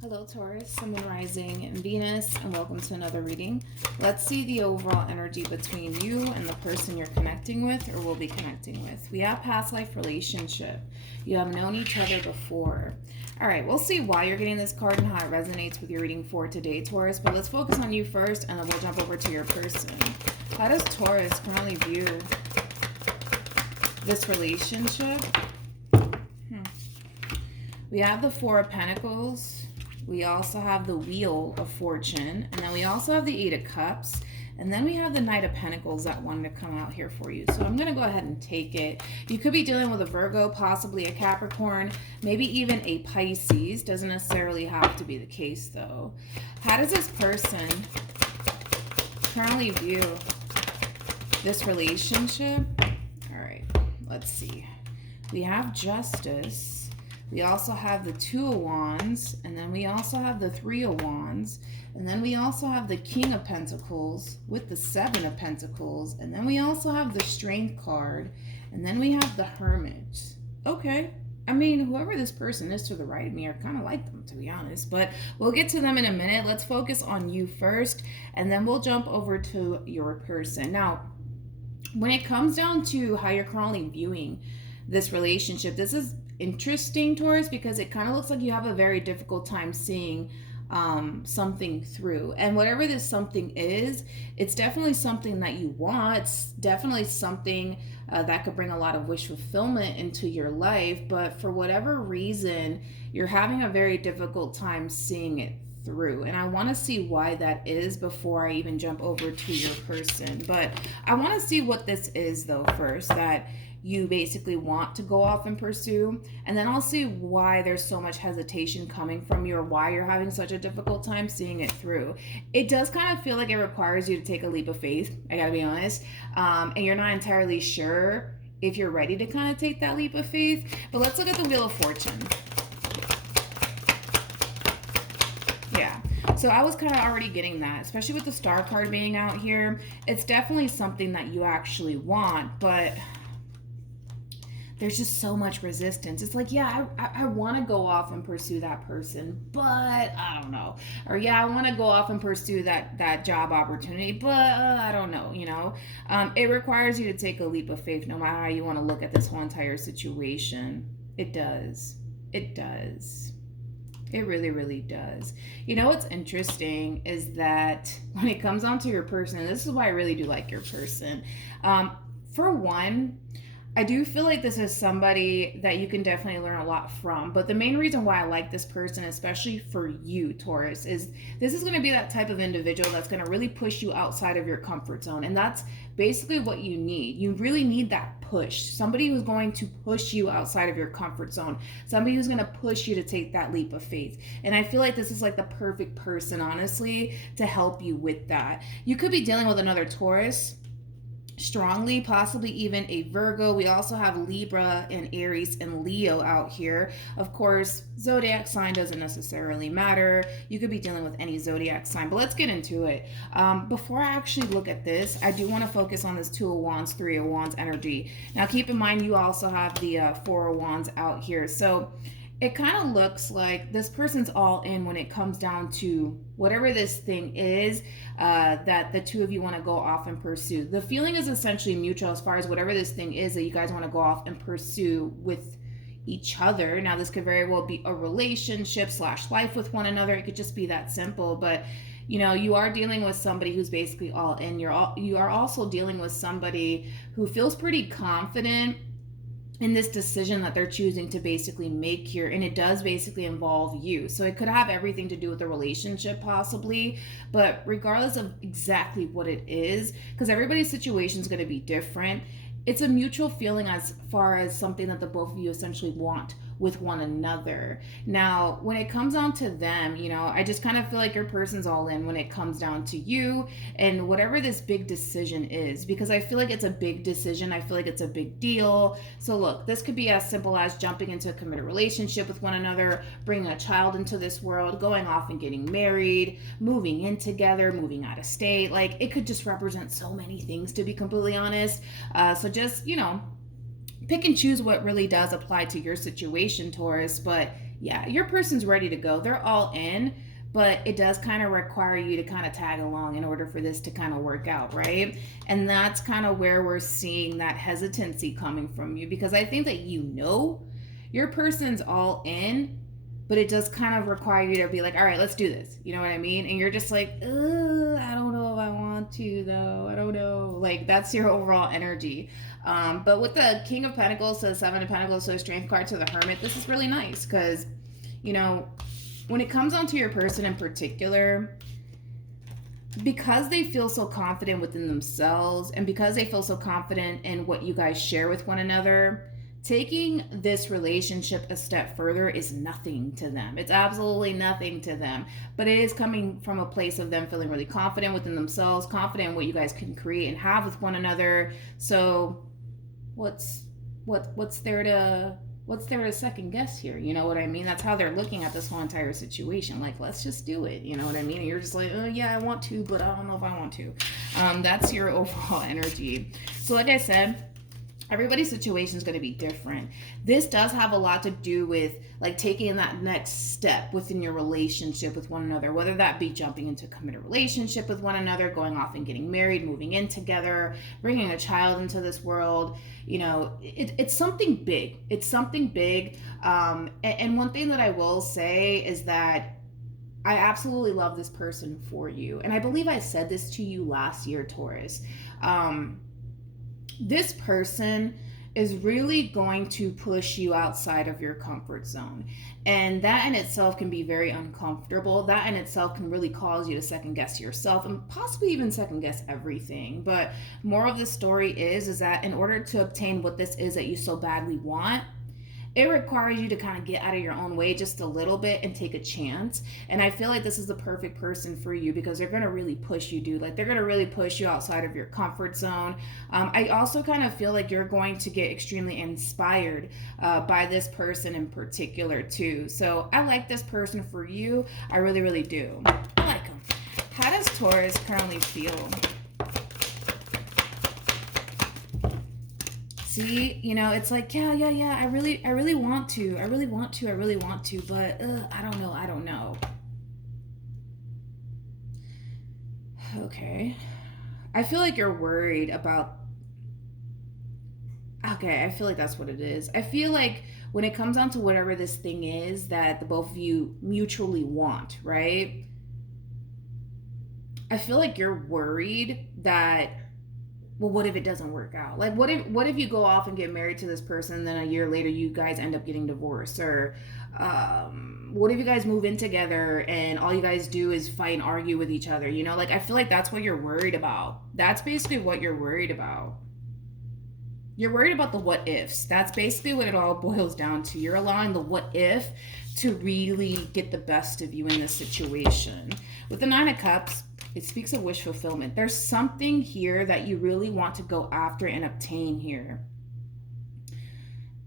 Hello Taurus, Sun, Moon, Rising, and Venus, and welcome to another reading. Let's see the overall energy between you and the person you're connecting with or will be connecting with. We have past life relationship. You have known each other before. All right, we'll see why you're getting this card and how it resonates with your reading for today, Taurus. But let's focus on you first, and then we'll jump over to your person. How does Taurus currently view this relationship? We have the Four of Pentacles. We also have the Wheel of Fortune, and then we also have the Eight of Cups, and then we have the Knight of Pentacles that wanted to come out here for you. So I'm going to go ahead and take it. You could be dealing with a Virgo, possibly a Capricorn, maybe even a Pisces. Doesn't necessarily have to be the case, though. How does this person currently view this relationship? All right, let's see. We have Justice. We also have the Two of Wands, and then we also have the Three of Wands, and then we also have the King of Pentacles with the Seven of Pentacles, and then we also have the Strength card, and then we have the Hermit. Okay. I mean, whoever this person is to the right of me, I kind of like them, to be honest, but we'll get to them in a minute. Let's focus on you first, and then we'll jump over to your person. Now, when it comes down to how you're currently viewing this relationship, this is interesting, Taurus, because it kind of looks like you have a very difficult time seeing something through. And whatever this something is, it's definitely something that you want. It's definitely something that could bring a lot of wish fulfillment into your life. But for whatever reason, you're having a very difficult time seeing it through. And I want to see why that is before I even jump over to your person. But I want to see what this is, though, first, that you basically want to go off and pursue, and then I'll see why there's so much hesitation coming from you, or why you're having such a difficult time seeing it through. It does kind of feel like it requires you to take a leap of faith, I gotta be honest, and you're not entirely sure if you're ready to kind of take that leap of faith. But let's look at the Wheel of Fortune. Yeah, so I was kind of already getting that, especially with the Star card being out here. It's definitely something that you actually want, but there's just so much resistance. It's like, yeah, I want to go off and pursue that person, but I don't know. Or yeah, I want to go off and pursue that job opportunity, but I don't know, you know. It requires you to take a leap of faith no matter how you want to look at this whole entire situation. It does. It does. It really, really does. You know what's interesting is that when it comes onto your person, and this is why I really do like your person. For one, I do feel like this is somebody that you can definitely learn a lot from. But the main reason why I like this person, especially for you, Taurus, is this is going to be that type of individual that's going to really push you outside of your comfort zone. And that's basically what you need. You really need that push. Somebody who's going to push you outside of your comfort zone. Somebody who's going to push you to take that leap of faith. And I feel like this is like the perfect person, honestly, to help you with that. You could be dealing with another Taurus, strongly, possibly even a Virgo. We also have Libra and Aries and Leo out here. Of course, zodiac sign doesn't necessarily matter. You could be dealing with any zodiac sign, but let's get into it. Before I actually look at this, I do want to focus on this Two of Wands, Three of Wands energy. Now, keep in mind, you also have the Four of Wands out here. So it kind of looks like this person's all in when it comes down to whatever this thing is that the two of you want to go off and pursue. The feeling is essentially mutual as far as whatever this thing is that you guys want to go off and pursue with each other. Now, this could very well be a relationship / life with one another. It could just be that simple. But you know, you are dealing with somebody who's basically all in. You are also dealing with somebody who feels pretty confident in this decision that they're choosing to basically make here, and it does basically involve you. So it could have everything to do with the relationship possibly, but regardless of exactly what it is, because everybody's situation is going to be different, it's a mutual feeling as far as something that the both of you essentially want with one another. Now, when it comes down to them, you know, I just kind of feel like your person's all in when it comes down to you and whatever this big decision is, because I feel like it's a big decision. I feel like it's a big deal. So look, this could be as simple as jumping into a committed relationship with one another, bringing a child into this world, going off and getting married, moving in together, moving out of state. Like, it could just represent so many things, to be completely honest. So just, you know, pick and choose what really does apply to your situation, Taurus, but Yeah, your person's ready to go. They're all in, but it does kind of require you to kind of tag along in order for this to kind of work out, right? And that's kind of where we're seeing that hesitancy coming from you, because I think that your person's all in, but it does kind of require you to be like, all right, let's do this. You know what I mean? And you're just like, I don't know if I want to, though. I don't know. Like, that's your overall energy. But with the King of Pentacles to the Seven of Pentacles to the Strength card to the Hermit, this is really nice because, when it comes onto your person in particular, because they feel so confident within themselves and because they feel so confident in what you guys share with one another, taking this relationship a step further is nothing to them. It's absolutely nothing to them. But it is coming from a place of them feeling really confident within themselves, confident in what you guys can create and have with one another. So what's there to second guess here? You know what I mean? That's how they're looking at this whole entire situation. Like, let's just do it. You know what I mean? And you're just like, oh yeah, I want to, but I don't know if I want to. That's your overall energy. So like I said, everybody's situation is going to be different. This does have a lot to do with like taking that next step within your relationship with one another, whether that be jumping into a committed relationship with one another, going off and getting married, moving in together, bringing a child into this world. It's something big. It's something big. And one thing that I will say is that I absolutely love this person for you. And I believe I said this to you last year, Taurus. This person is really going to push you outside of your comfort zone. And that in itself can be very uncomfortable. That in itself can really cause you to second guess yourself and possibly even second guess everything. But more of the story is that in order to obtain what this is that you so badly want, it requires you to kind of get out of your own way just a little bit and take a chance. And I feel like this is the perfect person for you because they're going to really push you, dude. Like, they're going to really push you outside of your comfort zone. I also kind of feel like you're going to get extremely inspired by this person in particular, too. So I like this person for you. I really, really do. I like him. How does Taurus currently feel? See, it's like, yeah, I really want to, but I don't know. Okay. I feel like you're worried about, okay, I feel like that's what it is. I feel like when it comes down to whatever this thing is that the both of you mutually want, right? I feel like you're worried that, well, what if it doesn't work out? Like, what if you go off and get married to this person and then a year later you guys end up getting divorced? Or what if you guys move in together and all you guys do is fight and argue with each other? Like, I feel like that's what you're worried about. That's basically what you're worried about. You're worried about the what ifs. That's basically what it all boils down to. You're allowing the what if to really get the best of you in this situation. With the Nine of Cups, it speaks of wish fulfillment. There's something here that you really want to go after and obtain here.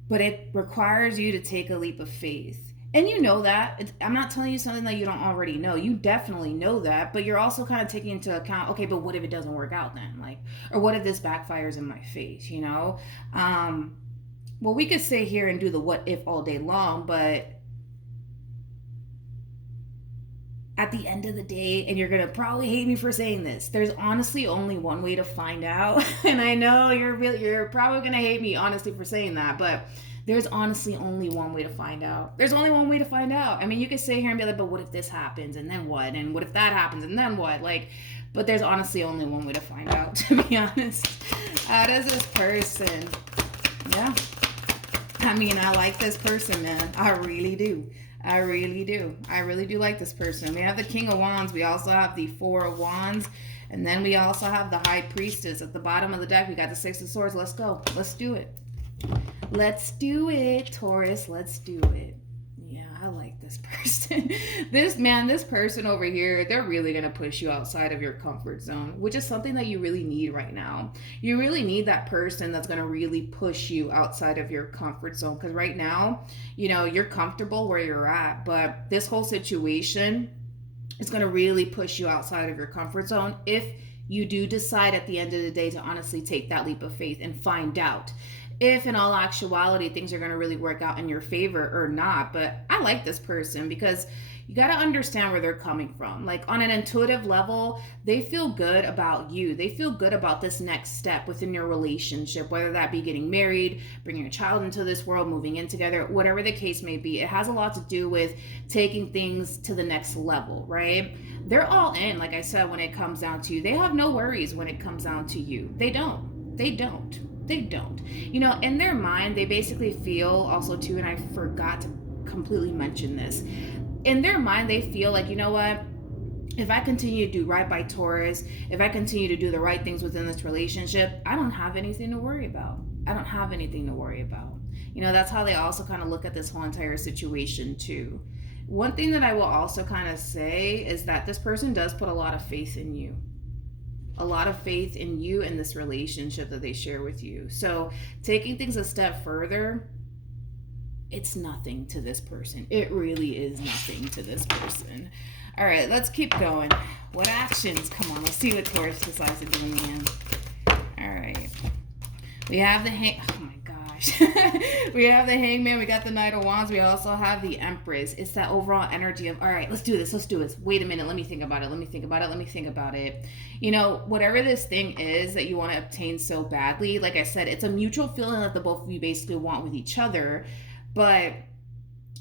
But it requires you to take a leap of faith. And you know that. I'm not telling you something that you don't already know. You definitely know that. But you're also kind of taking into account, okay, but what if it doesn't work out then? Like, or what if this backfires in my face, Well, we could sit here and do the what if all day long, but at the end of the day, and you're going to probably hate me for saying this, there's honestly only one way to find out. And I know you're probably going to hate me honestly for saying that, but there's honestly only one way to find out. There's only one way to find out. I mean, you could sit here and be like, but what if this happens and then what? And what if that happens and then what? But there's honestly only one way to find out, to be honest. How does this person? Yeah. I mean, I like this person, man. I really do. I really do like this person. We have the King of Wands. We also have the Four of Wands. And then we also have the High Priestess. At the bottom of the deck, we got the Six of Swords. Let's go. Let's do it. Let's do it, Taurus. Let's do it. Yeah, I like this person. This person over here, they're really going to push you outside of your comfort zone, which is something that you really need right now. You really need that person that's going to really push you outside of your comfort zone. Because right now, you're comfortable where you're at, but this whole situation is going to really push you outside of your comfort zone if you do decide at the end of the day to honestly take that leap of faith and find out. if in all actuality things are going to really work out in your favor or not. But I like this person because you got to understand where they're coming from. Like on an intuitive level, they feel good about you. They feel good about this next step within your relationship, whether that be getting married, bringing a child into this world, moving in together, whatever the case may be. It has a lot to do with taking things to the next level, right? They're all in, like I said, when it comes down to you. They have no worries when it comes down to you. They don't. They don't. You know, in their mind, they basically feel also too, and I forgot to completely mention this. In their mind, they feel like, you know what? If I continue to do right by Taurus, if I continue to do the right things within this relationship, I don't have anything to worry about. I don't have anything to worry about. You know, that's how they also kind of look at this whole entire situation too. One thing that I will also kind of say is that this person does put a lot of faith in you. A lot of faith in you and this relationship that they share with you. So taking things a step further, it's nothing to this person. It really is nothing to this person. All right, let's keep going. What actions? Come on, let's see what Taurus decides to do in the end. All right. We have the oh my gosh. We have the Hangman. We got the Knight of Wands. We also have the Empress. It's that overall energy of, all right, let's do this. Wait a minute. Let me think about it. You know, whatever this thing is that you want to obtain so badly, like I said, it's a mutual feeling that the both of you basically want with each other. But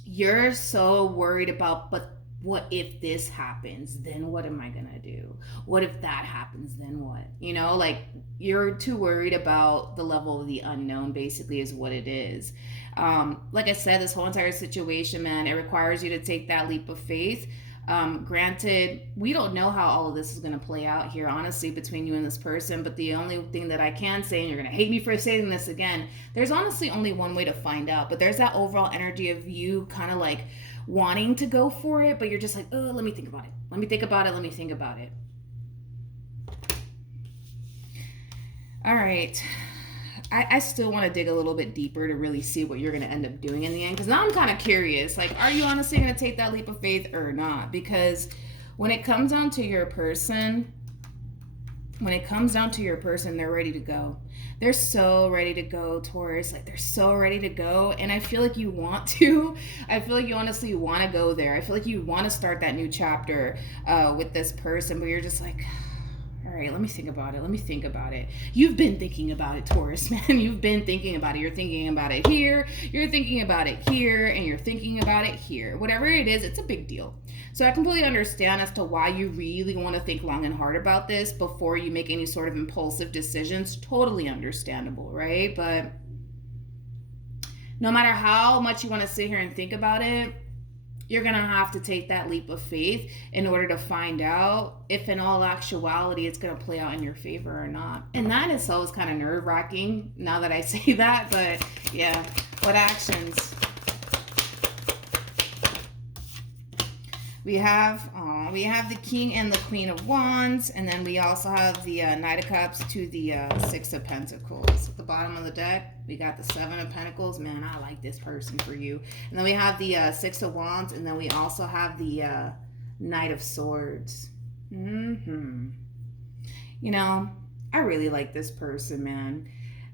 you're so worried about, but what if this happens? Then what am I going to do? What if that happens? Then what? You know, like you're too worried about the level of the unknown, basically, is what it is. Like I said, this whole entire situation, man, it requires you to take that leap of faith. Granted, we don't know how all of this is going to play out here, honestly, between you and this person. But the only thing that I can say, and you're going to hate me for saying this again, there's honestly only one way to find out. But there's that overall energy of you kind of like wanting to go for it, but you're just like, oh, let me think about it. All right. I still want to dig a little bit deeper to really see what you're going to end up doing in the end. Because now I'm kind of curious. Like, are you honestly going to take that leap of faith or not? Because when it comes down to your person, they're ready to go. They're so ready to go, Taurus. Like, they're so ready to go. And I feel like you want to. I feel like you honestly want to go there. I feel like you want to start that new chapter with this person. But you're just like, all right, let me think about it. You've been thinking about it, Taurus, man. You've been thinking about it. You're thinking about it here. You're thinking about it here. And you're thinking about it here. Whatever it is, it's a big deal. So I completely understand as to why you really want to think long and hard about this before you make any sort of impulsive decisions. Totally understandable, right? But no matter how much you want to sit here and think about it, you're going to have to take that leap of faith in order to find out if in all actuality it's going to play out in your favor or not. And that itself is kind of nerve-wracking now that I say that, but yeah, what actions? We have the King and the Queen of Wands, and then we also have the Knight of Cups to the Six of Pentacles. At the bottom of the deck, we got the Seven of Pentacles. Man, I like this person for you. And then we have the Six of Wands, and then we also have the Knight of Swords. You know, I really like this person, man.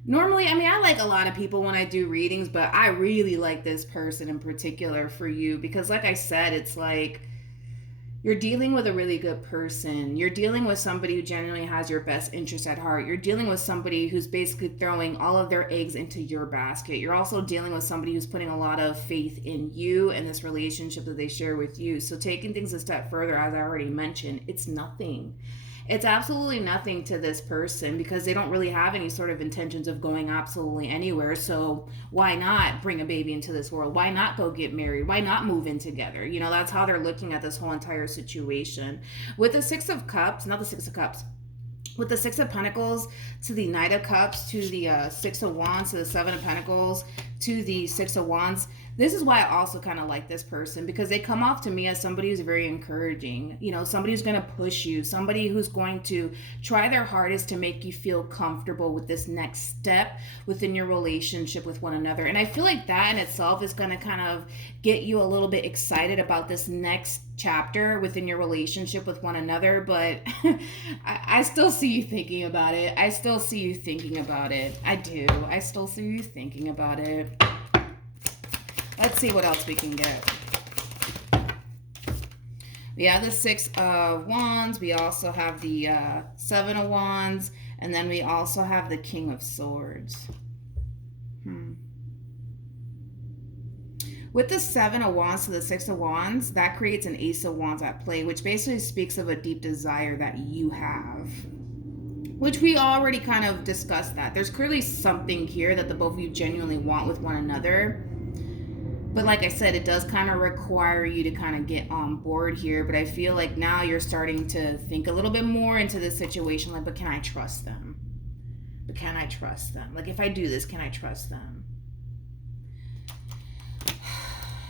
Normally, I mean, I like a lot of people when I do readings, but I really like this person in particular for you because, like I said, it's like you're dealing with a really good person. You're dealing with somebody who genuinely has your best interest at heart. You're dealing with somebody who's basically throwing all of their eggs into your basket. You're also dealing with somebody who's putting a lot of faith in you and this relationship that they share with you. So taking things a step further, as I already mentioned, it's nothing. It's absolutely nothing to this person because they don't really have any sort of intentions of going absolutely anywhere. So why not bring a baby into this world? Why not go get married? Why not move in together? You know, that's how they're looking at this whole entire situation. With the Six of Cups, not the Six of Cups, with the Six of Pentacles to the Knight of Cups to the Six of Wands to the Seven of Pentacles to the Six of Wands, This is why I also kind of like this person, because they come off to me as somebody who's very encouraging, you know, somebody who's going to push you, somebody who's going to try their hardest to make you feel comfortable with this next step within your relationship with one another. And I feel like that in itself is going to kind of get you a little bit excited about this next chapter within your relationship with one another. But I still see you thinking about it. I still see you thinking about it. I do. I still see you thinking about it. Let's see what else we can get. We have the Six of Wands. We also have the Seven of Wands. And then we also have the King of Swords. With the Seven of Wands to the Six of Wands, that creates an Ace of Wands at play, which basically speaks of a deep desire that you have. Which we already kind of discussed that. There's clearly something here that the both of you genuinely want with one another. But like I said, it does kind of require you to kind of get on board here. But I feel like now you're starting to think a little bit more into this situation. Like, but can I trust them? But can I trust them? Like, if I do this, can I trust them?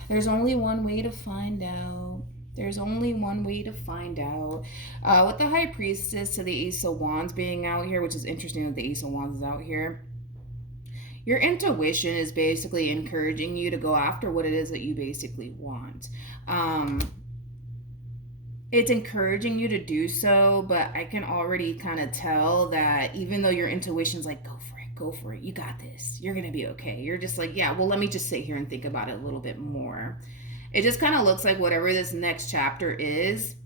There's only one way to find out. There's only one way to find out. With the High Priestess to the Ace of Wands being out here, which is interesting that the Ace of Wands is out here. Your intuition is basically encouraging you to go after what it is that you basically want. It's encouraging you to do so, but I can already kind of tell that even though your intuition's like, go for it, you got this, you're gonna be okay. You're just like, yeah, well, let me just sit here and think about it a little bit more. It just kind of looks like whatever this next chapter is,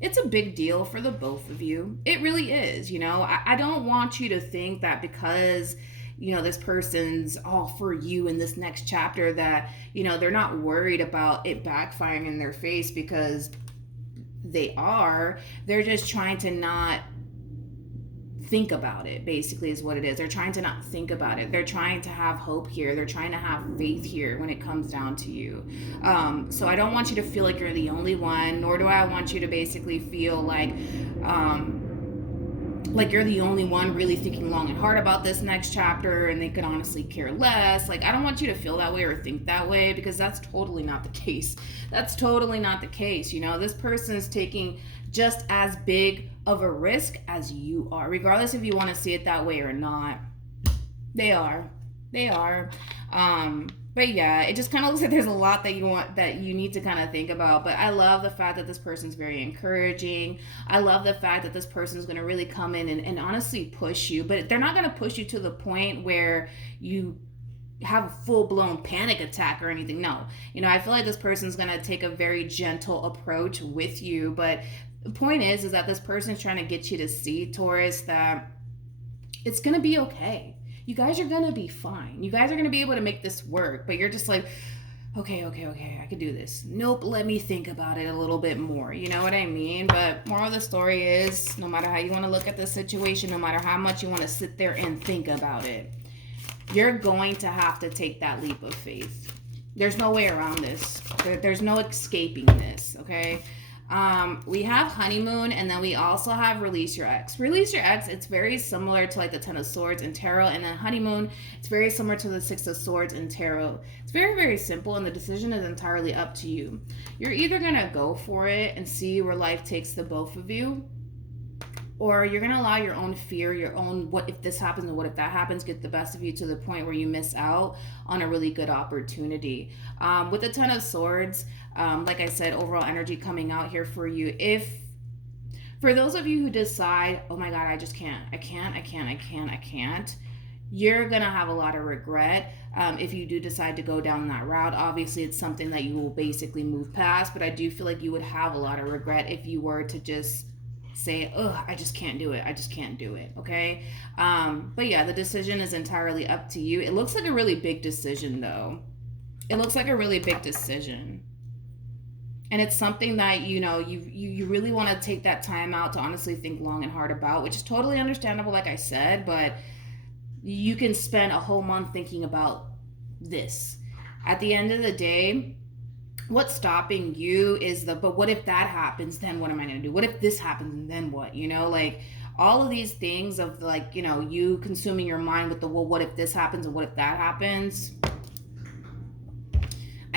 it's a big deal for the both of you. It really is, you know. I don't want you to think that because you know, this person's all for you in this next chapter that, you know, they're not worried about it backfiring in their face, because they are. They're just trying to not think about it, basically, is what it is. They're trying to not think about it. They're trying to have hope here. They're trying to have faith here when it comes down to you. So I don't want you to feel like you're the only one, nor do I want you to basically feel like you're the only one really thinking long and hard about this next chapter and they could honestly care less. Like, I don't want you to feel that way or think that way, because that's totally not the case. That's totally not the case. You know, this person is taking just as big of a risk as you are, regardless if you want to see it that way or not. They are. But yeah, it just kind of looks like there's a lot that you need to kind of think about. But I love the fact that this person's very encouraging. I love the fact that this person's going to really come in and honestly push you. But they're not going to push you to the point where you have a full-blown panic attack or anything. No. You know, I feel like this person's going to take a very gentle approach with you. But the point is that this person's trying to get you to see, Taurus, that it's going to be okay. You guys are going to be fine. You guys are going to be able to make this work. But you're just like, okay, I could do this. Nope, let me think about it a little bit more. You know what I mean? But moral of the story is, no matter how you want to look at the situation, no matter how much you want to sit there and think about it, you're going to have to take that leap of faith. There's no way around this. There's no escaping this, okay? We have honeymoon, and then we also have release your ex. Release your ex, it's very similar to like the Ten of Swords in tarot, and then honeymoon, it's very similar to the Six of Swords in tarot. It's very, very simple, and the decision is entirely up to you. You're either going to go for it and see where life takes the both of you, or you're going to allow your own fear, your own what if this happens and what if that happens, get the best of you to the point where you miss out on a really good opportunity. With the Ten of Swords, like I said, overall energy coming out here for you. If for those of you who decide, oh my God, I just can't, I can't, you're going to have a lot of regret. If you do decide to go down that route, obviously it's something that you will basically move past, but I do feel like you would have a lot of regret if you were to just say, oh, I just can't do it, okay? But yeah, the decision is entirely up to you. It looks like a really big decision, though. It looks like a really big decision. And it's something that, you know, you really want to take that time out to honestly think long and hard about, which is totally understandable, like I said, but you can spend a whole month thinking about this. At the end of the day, what's stopping you is but what if that happens, then what am I going to do? What if this happens, and then what? You know, like all of these things of like, you know, you consuming your mind with the, well, what if this happens and what if that happens?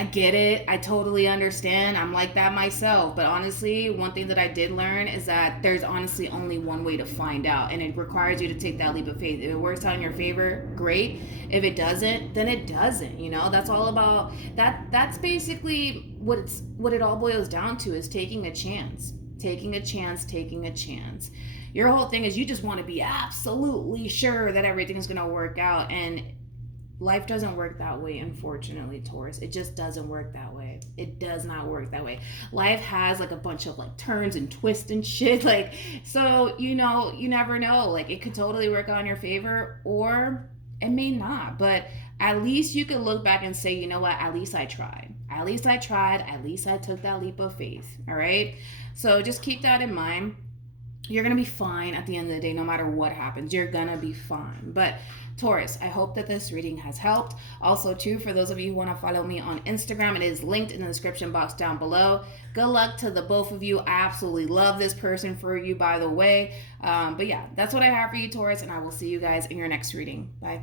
I get it. I totally understand. I'm like that myself. But honestly, one thing that I did learn is that there's honestly only one way to find out. And it requires you to take that leap of faith. If it works out in your favor, great. If it doesn't, then it doesn't. You know, that's all about that. That's basically what it all boils down to, is taking a chance. Taking a chance, taking a chance. Your whole thing is you just want to be absolutely sure that everything is going to work out. And life doesn't work that way, unfortunately, Taurus. It just doesn't work that way. It does not work that way. Life has like a bunch of like turns and twists and shit. Like, so, you know, you never know. Like, it could totally work out in your favor, or it may not. But at least you could look back and say, you know what? At least I tried. At least I tried. At least I took that leap of faith. All right. So just keep that in mind. You're going to be fine at the end of the day, no matter what happens. You're going to be fine. But Taurus, I hope that this reading has helped. Also, too, for those of you who want to follow me on Instagram, it is linked in the description box down below. Good luck to the both of you. I absolutely love this person for you, by the way. But yeah, that's what I have for you, Taurus, and I will see you guys in your next reading. Bye.